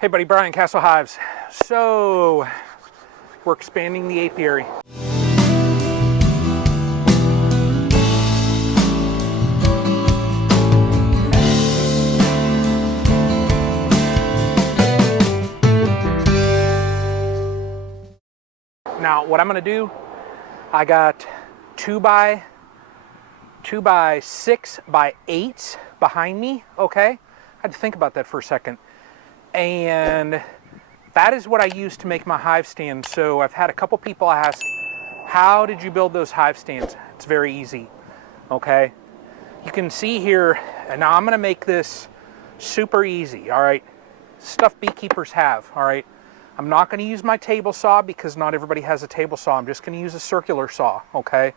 Hey buddy, Brian, Castle Hives. So, we're expanding the apiary. Now, what I'm gonna do, I got 2 by 6 by 8 behind me, okay? I had to think about that for a second. And that is what I use to make my hive stand. So I've had a couple people ask, how did you build those hive stands? It's very easy, okay? You can see here, and now I'm gonna make this super easy, all right? Stuff beekeepers have, all right? I'm not gonna use my table saw because not everybody has a table saw. I'm just gonna use a circular saw, okay?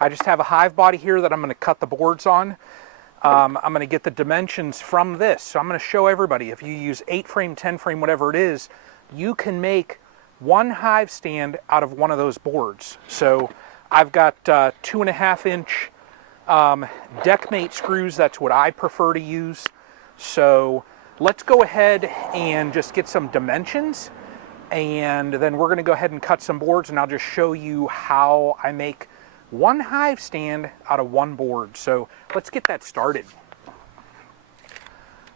I just have a hive body here that I'm gonna cut the boards on. I'm going to get the dimensions from this. So I'm going to show everybody, if you use 8 frame, 10 frame, whatever it is, you can make one hive stand out of one of those boards. So I've got 2.5 inch deckmate screws. That's what I prefer to use. So let's go ahead and just get some dimensions. And then we're going to go ahead and cut some boards, and I'll just show you how I make one hive stand out of one board. So let's get that started.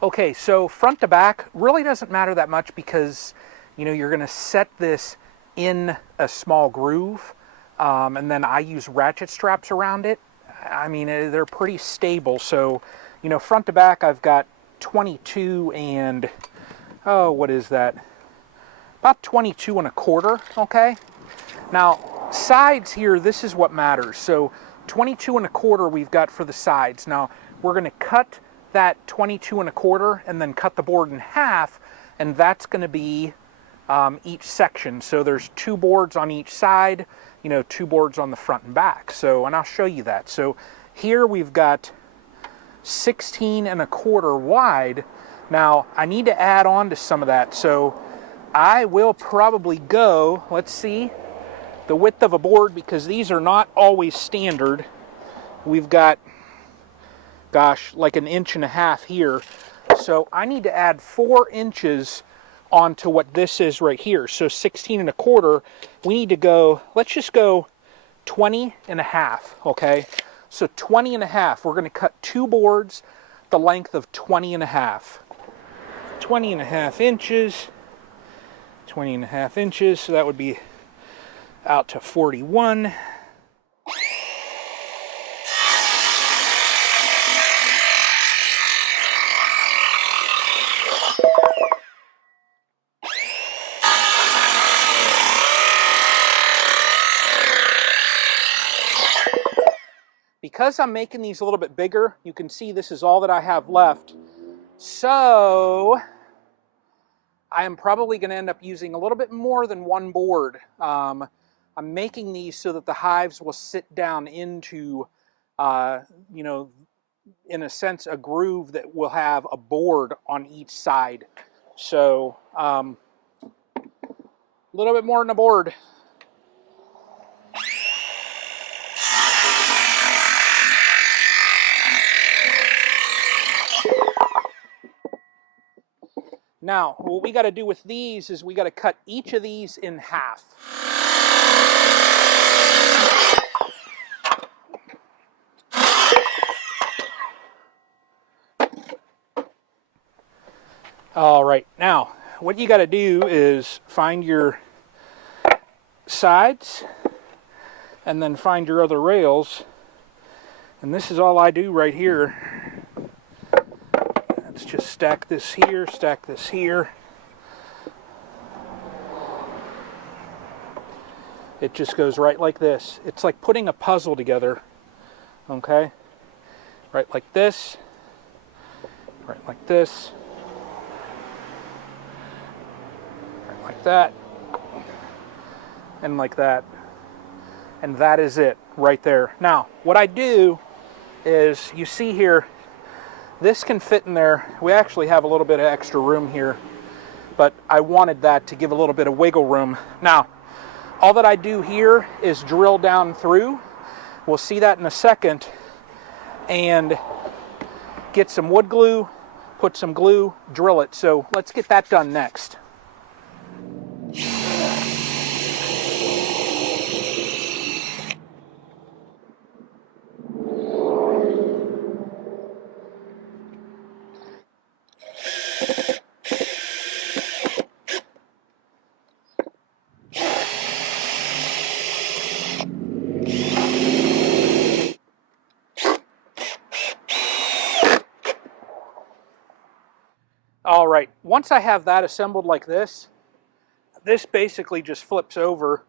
Okay, so front to back really doesn't matter that much because, you know, you're going to set this in a small groove, and then I use ratchet straps around it. I mean, they're pretty stable. So, you know, front to back I've got 22 and, oh, what is that? About 22 1/4, okay? Now, sides here, this is what matters. So 22 1/4 we've got for the sides. Now we're going to cut that 22 1/4 and then cut the board in half, and that's going to be each section. So there's 2 boards on each side, you know, 2 boards on the front and back. So, and I'll show you that. So here we've got 16 1/4 wide. Now I need to add on to some of that. So I will probably go, let's see, the width of a board, because these are not always standard. We've got, gosh, like 1.5 inches here. So I need to add 4 inches onto what this is right here. So 16 1/4, we need to go, let's just go 20 1/2, okay? So 20 1/2, we're gonna cut 2 boards the length of 20 1/2. 20 1/2 inches, 20 1/2 inches, so that would be out to 41. Because I'm making these a little bit bigger, you can see this is all that I have left. So I am probably going to end up using a little bit more than one board. I'm making these so that the hives will sit down into, you know, in a sense, a groove that will have a board on each side. So, a little bit more than a board. Now, what we got to do with these is we got to cut each of these in half. All right, now what you got to do is find your sides and then find your other rails. And this is all I do right here. Let's just stack this here, stack this here. It just goes right like this. It's like putting a puzzle together, okay? Right like this, right like this. Like that, and like that, and that is it right there. Now what I do is, you see here, this can fit in there. We actually have a little bit of extra room here, but I wanted that to give a little bit of wiggle room. Now all that I do here is drill down through, we'll see that in a second, and get some wood glue, put some glue, drill it. So let's get that done next. All right, once I have that assembled like this basically just flips over,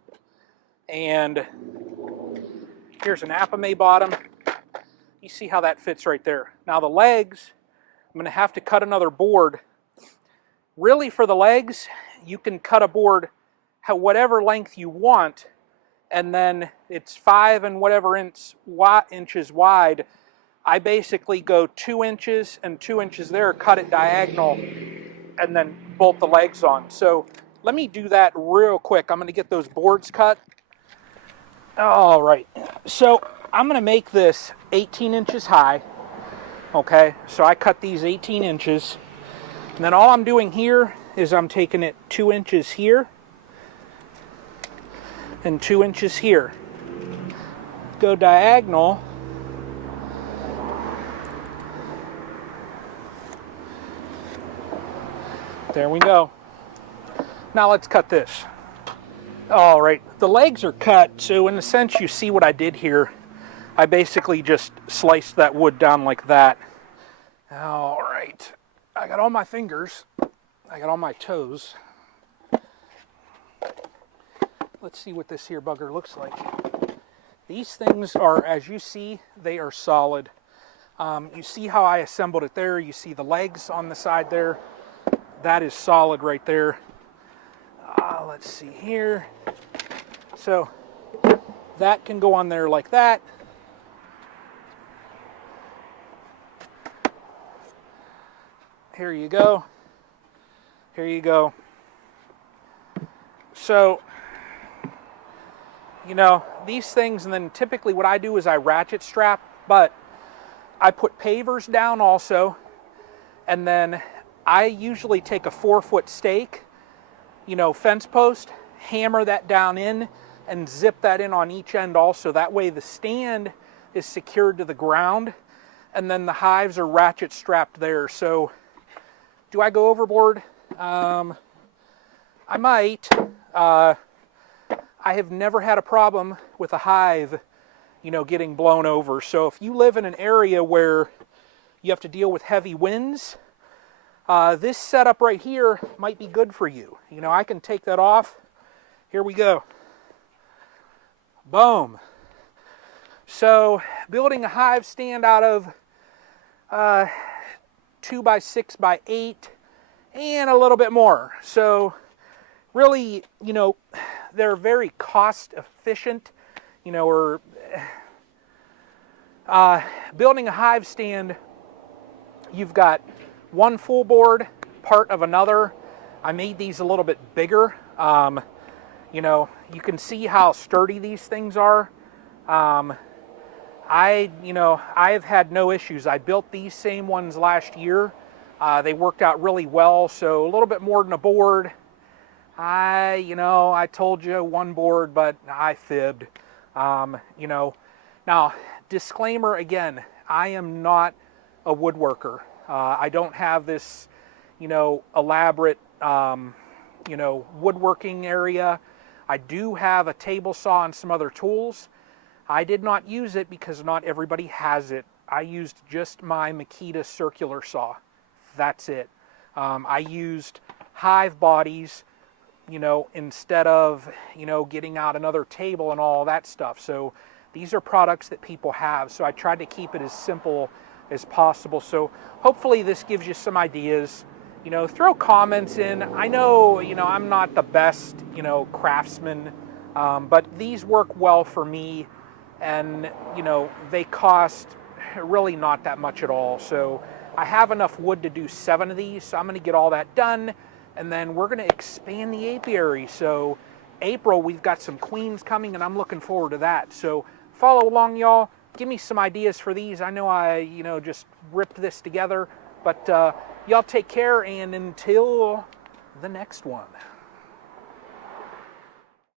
and here's an Apimaye bottom. You see how that fits right there. Now the legs, I'm going to have to cut another board. Really, for the legs, you can cut a board whatever length you want, and then it's 5 and whatever inches wide. I basically go 2 inches and 2 inches there, cut it diagonal, and then bolt the legs on. So let me do that real quick. I'm going to get those boards cut. All right, so I'm going to make this 18 inches high. Okay, so I cut these 18 inches. And then all I'm doing here is I'm taking it 2 inches here and 2 inches here. Go diagonal. There we go. Now let's cut this. All right, the legs are cut, so in a sense you see what I did here. I basically just sliced that wood down like that. All right, I got all my fingers. I got all my toes. Let's see what this here bugger looks like. These things are, as you see, they are solid. You see how I assembled it there. You see the legs on the side there. That is solid right there. Let's see here. So that can go on there like that. Here you go. Here you go. So, you know, these things, and then typically what I do is I ratchet strap, but I put pavers down also, and then I usually take a 4-foot stake, you know, fence post, hammer that down in, and zip that in on each end also. That way the stand is secured to the ground, and then the hives are ratchet strapped there. So, do I go overboard? I might. I have never had a problem with a hive, you know, getting blown over. So if you live in an area where you have to deal with heavy winds, this setup right here might be good for you. You know, I can take that off. Here we go. Boom. So building a hive stand out of 2 by 6 by 8 and a little bit more. So really, you know, they're very cost efficient, you know, or building a hive stand, you've got one full board, part of another. I made these a little bit bigger. You know, you can see how sturdy these things are. You know, I've had no issues. I built these same ones last year. They worked out really well. So a little bit more than a board. You know, I told you one board, but I fibbed. You know, now disclaimer again, I am not a woodworker. I don't have this, you know, elaborate, you know, woodworking area. I do have a table saw and some other tools. I did not use it because not everybody has it. I used just my Makita circular saw. That's it. I used hive bodies, you know, instead of, you know, getting out another table and all that stuff. So these are products that people have. So I tried to keep it as simple as possible. So hopefully this gives you some ideas. You know, throw comments in. I know, you know, I'm not the best, you know, craftsman, but these work well for me, and, you know, they cost really not that much at all. So I have enough wood to do 7 of these, so I'm going to get all that done, and then we're going to expand the apiary. So April, we've got some queens coming, and I'm looking forward to that. So follow along, y'all. Give me some ideas for these. I know I, you know, just ripped this together, but Y'all take care, and until the next one.